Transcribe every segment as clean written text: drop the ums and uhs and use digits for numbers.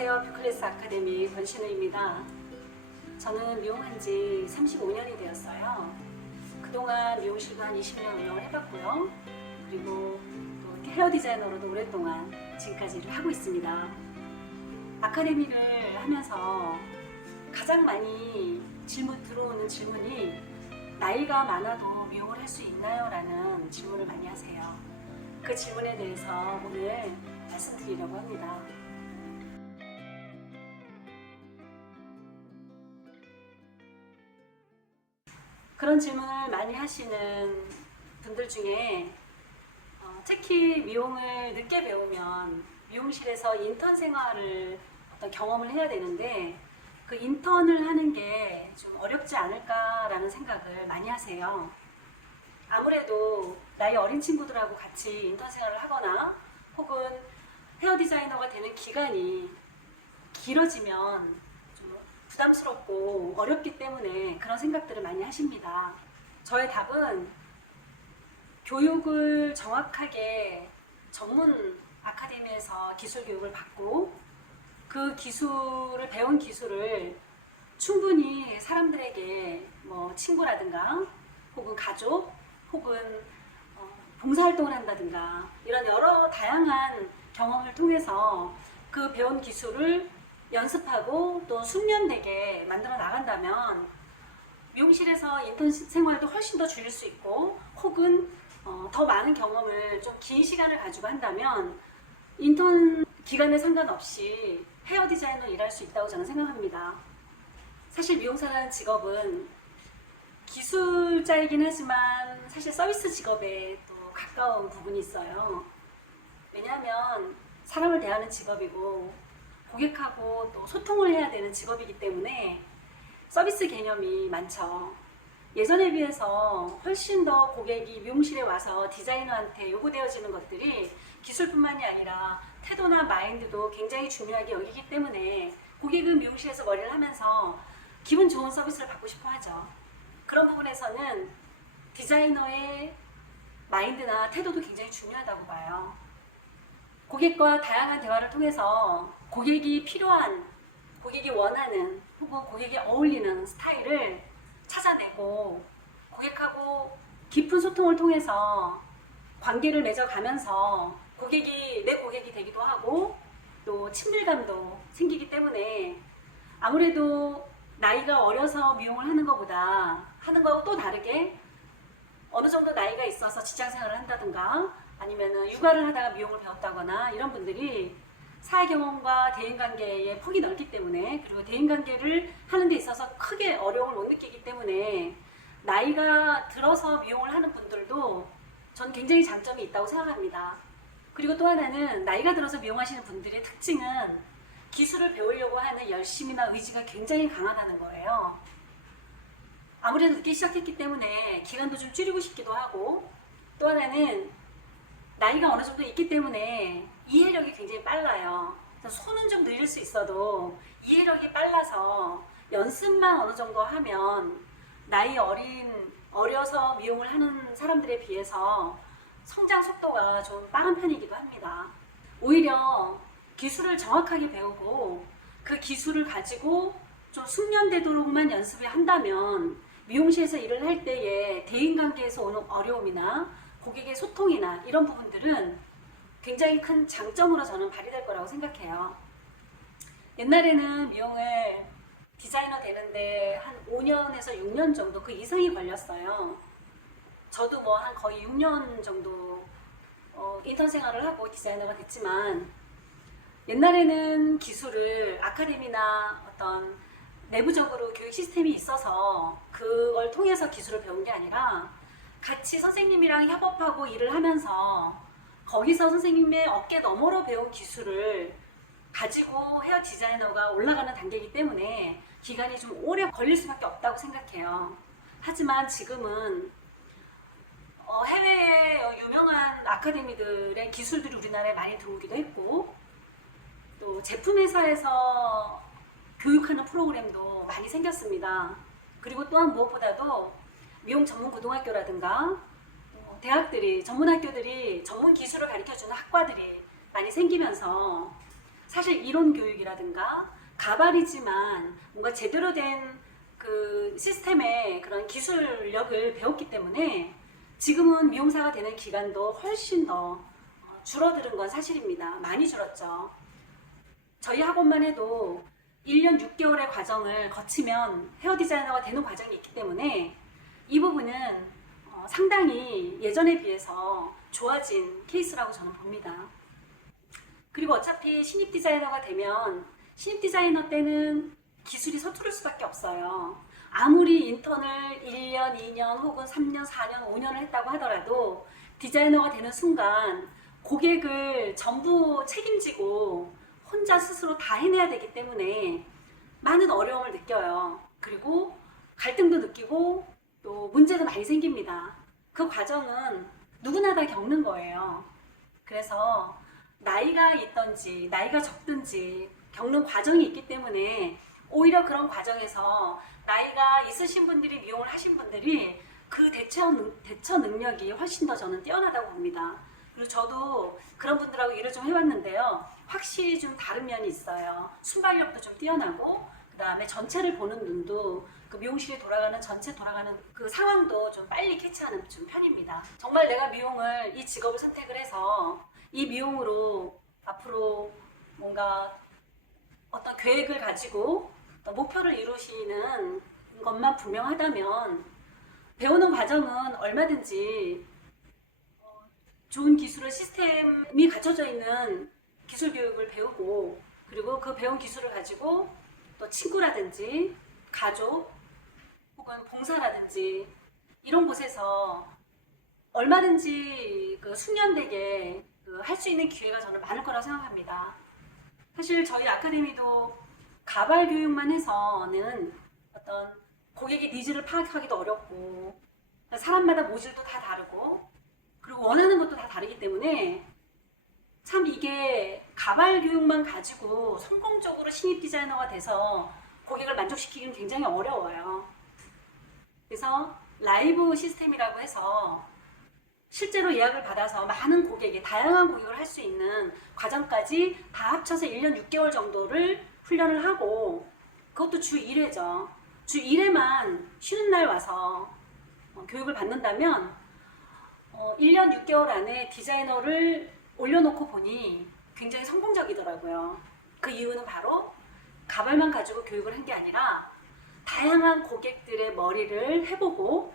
안녕하세요. 뷰클래스 아카데미 권신우입니다. 저는 미용한 지 35년이 되었어요. 그동안 미용실도 한 20년 운영을 해봤고요. 그리고 또 헤어 디자이너로도 오랫동안 지금까지 일을 하고 있습니다. 아카데미를 하면서 가장 많이 들어오는 질문이 나이가 많아도 미용을 할 수 있나요? 라는 질문을 많이 하세요. 그 질문에 대해서 오늘 말씀드리려고 합니다. 그런 질문을 많이 하시는 분들 중에 특히 미용을 늦게 배우면 미용실에서 인턴 생활을 어떤 경험을 해야 되는데 그 인턴을 하는 게 좀 어렵지 않을까라는 생각을 많이 하세요. 아무래도 나이 어린 친구들하고 같이 인턴 생활을 하거나 혹은 헤어 디자이너가 되는 기간이 길어지면 좀 부담스럽고 어렵기 때문에 그런 생각들을 많이 하십니다. 저의 답은 교육을 정확하게 전문 아카데미에서 기술 교육을 받고 그 기술을 배운 기술을 충분히 사람들에게 친구라든가 혹은 가족 혹은 봉사활동을 한다든가 이런 여러 다양한 경험을 통해서 그 배운 기술을 연습하고 또 숙련되게 만들어 나간다면 미용실에서 인턴 생활도 훨씬 더 줄일 수 있고 혹은 더 많은 경험을 좀 긴 시간을 가지고 한다면 인턴 기간에 상관없이 헤어 디자이너 일할 수 있다고 저는 생각합니다. 사실 미용사라는 직업은 기술자이긴 하지만 사실 서비스 직업에 또 가까운 부분이 있어요. 왜냐하면 사람을 대하는 직업이고 고객하고 또 소통을 해야 되는 직업이기 때문에 서비스 개념이 많죠. 예전에 비해서 훨씬 더 고객이 미용실에 와서 디자이너한테 요구되어지는 것들이 기술뿐만이 아니라 태도나 마인드도 굉장히 중요하게 여기기 때문에 고객은 미용실에서 머리를 하면서 기분 좋은 서비스를 받고 싶어 하죠. 그런 부분에서는 디자이너의 마인드나 태도도 굉장히 중요하다고 봐요. 고객과 다양한 대화를 통해서 고객이 필요한, 고객이 원하는 혹은 고객이 어울리는 스타일을 찾아내고 고객하고 깊은 소통을 통해서 관계를 맺어가면서 고객이 내 고객이 되기도 하고 또 친밀감도 생기기 때문에 아무래도 나이가 어려서 미용을 하는 것보다 하는 거하고 또 다르게 어느 정도 나이가 있어서 직장생활을 한다든가 아니면 육아를 하다가 미용을 배웠다거나 이런 분들이 사회경험과 대인관계의 폭이 넓기 때문에 그리고 대인관계를 하는 데 있어서 크게 어려움을 못 느끼기 때문에 나이가 들어서 미용을 하는 분들도 전 굉장히 장점이 있다고 생각합니다. 그리고 또 하나는 나이가 들어서 미용하시는 분들의 특징은 기술을 배우려고 하는 열심이나 의지가 굉장히 강하다는 거예요. 아무래도 늦게 시작했기 때문에 기간도 좀 줄이고 싶기도 하고 또 하나는 나이가 어느 정도 있기 때문에 이해력이 굉장히 빨라요. 손은 좀 느릴 수 있어도 이해력이 빨라서 연습만 어느 정도 하면 나이 어려서 미용을 하는 사람들에 비해서 성장 속도가 좀 빠른 편이기도 합니다. 오히려 기술을 정확하게 배우고 그 기술을 가지고 좀 숙련되도록만 연습을 한다면 미용실에서 일을 할 때에 대인관계에서 오는 어려움이나 고객의 소통이나 이런 부분들은 굉장히 큰 장점으로 저는 발휘될 거라고 생각해요. 옛날에는 미용을 디자이너 되는데 한 5년에서 6년 정도 그 이상이 걸렸어요. 저도 한 거의 6년 정도 인턴 생활을 하고 디자이너가 됐지만 옛날에는 기술을 아카데미나 어떤 내부적으로 교육 시스템이 있어서 그걸 통해서 기술을 배운 게 아니라 같이 선생님이랑 협업하고 일을 하면서 거기서 선생님의 어깨 너머로 배운 기술을 가지고 헤어 디자이너가 올라가는 단계이기 때문에 기간이 좀 오래 걸릴 수밖에 없다고 생각해요. 하지만 지금은 해외의 유명한 아카데미들의 기술들이 우리나라에 많이 들어오기도 했고 또 제품회사에서 교육하는 프로그램도 많이 생겼습니다. 그리고 또한 무엇보다도 미용 전문 고등학교라든가 대학들이 전문 학교들이 전문 기술을 가르쳐주는 학과들이 많이 생기면서 사실 이론 교육이라든가 가발이지만 뭔가 제대로 된 그 시스템의 그런 기술력을 배웠기 때문에 지금은 미용사가 되는 기간도 훨씬 더 줄어드는 건 사실입니다. 많이 줄었죠. 저희 학원만 해도 1년 6개월의 과정을 거치면 헤어 디자이너가 되는 과정이 있기 때문에 이 부분은 상당히 예전에 비해서 좋아진 케이스라고 저는 봅니다. 그리고 어차피 신입 디자이너가 되면 신입 디자이너 때는 기술이 서투를 수밖에 없어요. 아무리 인턴을 1년, 2년 혹은 3년, 4년, 5년을 했다고 하더라도 디자이너가 되는 순간 고객을 전부 책임지고 혼자 스스로 다 해내야 되기 때문에 많은 어려움을 느껴요. 그리고 갈등도 느끼고 또 문제도 많이 생깁니다. 그 과정은 누구나 다 겪는 거예요. 그래서 나이가 있든지 나이가 적든지 겪는 과정이 있기 때문에 오히려 그런 과정에서 나이가 있으신 분들이 미용을 하신 분들이 그 대처 능력이 훨씬 더 저는 뛰어나다고 봅니다. 그리고 저도 그런 분들하고 일을 좀 해봤는데요. 확실히 좀 다른 면이 있어요. 순발력도 좀 뛰어나고 그 다음에 전체를 보는 눈도 그 미용실에 돌아가는 전체 돌아가는 그 상황도 좀 빨리 캐치하는 좀 편입니다. 정말 내가 미용을 이 직업을 선택을 해서 이 미용으로 앞으로 뭔가 어떤 계획을 가지고 어떤 목표를 이루시는 것만 분명하다면 배우는 과정은 얼마든지 좋은 기술을 시스템이 갖춰져 있는 기술 교육을 배우고 그리고 그 배운 기술을 가지고 또 친구라든지 가족 혹은 봉사라든지 이런 곳에서 얼마든지 그 숙련되게 할 수 있는 기회가 저는 많을 거라고 생각합니다. 사실 저희 아카데미도 가발 교육만 해서는 어떤 고객의 니즈를 파악하기도 어렵고 사람마다 모질도 다 다르고 그리고 원하는 것도 다 다르기 때문에 참 이게 가발 교육만 가지고 성공적으로 신입 디자이너가 돼서 고객을 만족시키기는 굉장히 어려워요. 그래서 라이브 시스템이라고 해서 실제로 예약을 받아서 많은 고객이 다양한 고객을 할 수 있는 과정까지 다 합쳐서 1년 6개월 정도를 훈련을 하고 그것도 주 1회죠. 주 1회만 쉬는 날 와서 교육을 받는다면 1년 6개월 안에 디자이너를 올려놓고 보니 굉장히 성공적이더라고요. 그 이유는 바로 가발만 가지고 교육을 한 게 아니라 다양한 고객들의 머리를 해보고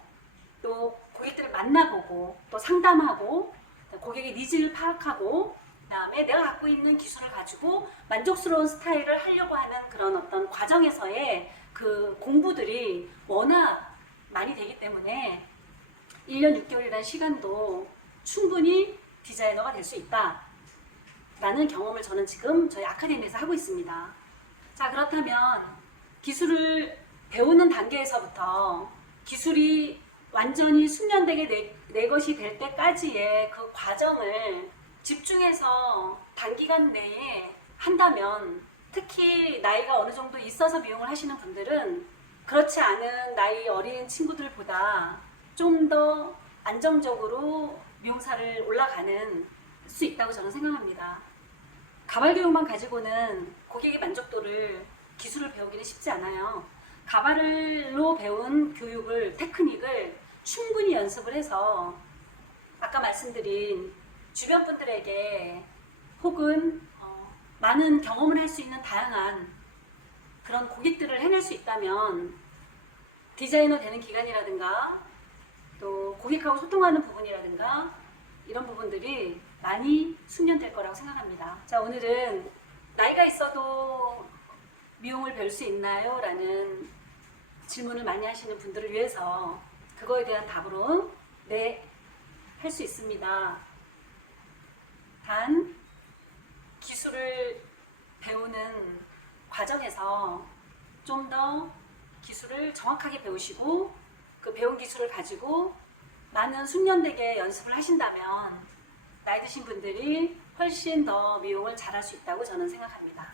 또 고객들을 만나보고 또 상담하고 고객의 니즈를 파악하고 그다음에 내가 갖고 있는 기술을 가지고 만족스러운 스타일을 하려고 하는 그런 어떤 과정에서의 그 공부들이 워낙 많이 되기 때문에 1년 6개월이라는 시간도 충분히 디자이너가 될 수 있다 라는 경험을 저는 지금 저희 아카데미에서 하고 있습니다. 자, 그렇다면 기술을 배우는 단계에서부터 기술이 완전히 숙련되게 내 것이 될 때까지의 그 과정을 집중해서 단기간 내에 한다면 특히 나이가 어느 정도 있어서 미용을 하시는 분들은 그렇지 않은 나이 어린 친구들보다 좀 더 안정적으로 미용사를 올라가는 수 있다고 저는 생각합니다. 가발 교육만 가지고는 고객의 만족도를 기술을 배우기는 쉽지 않아요. 가발로 배운 교육을 테크닉을 충분히 연습을 해서 아까 말씀드린 주변 분들에게 혹은 많은 경험을 할 수 있는 다양한 그런 고객들을 해낼 수 있다면 디자이너 되는 기간이라든가 또 고객하고 소통하는 부분이라든가 이런 부분들이 많이 숙련될 거라고 생각합니다. 자, 오늘은 나이가 있어도 미용을 배울 수 있나요? 라는 질문을 많이 하시는 분들을 위해서 그거에 대한 답으로 네, 할 수 있습니다. 단 기술을 배우는 과정에서 좀 더 기술을 정확하게 배우시고 그 배운 기술을 가지고 많은 숙련되게 연습을 하신다면 나이 드신 분들이 훨씬 더 미용을 잘할 수 있다고 저는 생각합니다.